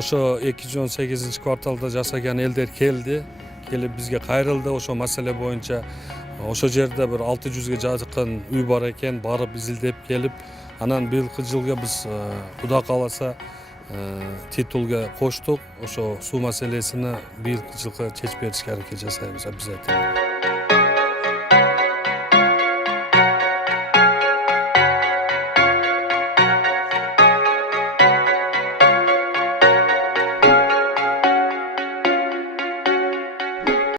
ошо 218-кварталда жашаган элдер келип бизге кайрылды. Ошо маселе боюнча ошо жерде бир 600-ге жакын үй бар экен, барып изилдеп келип, анан быйылкы жылга биз Кудай кааласа титулга коштук. Ошо суу маселесини быйылкы жылкы чечип беришке аракет жасайбыз, обязательно.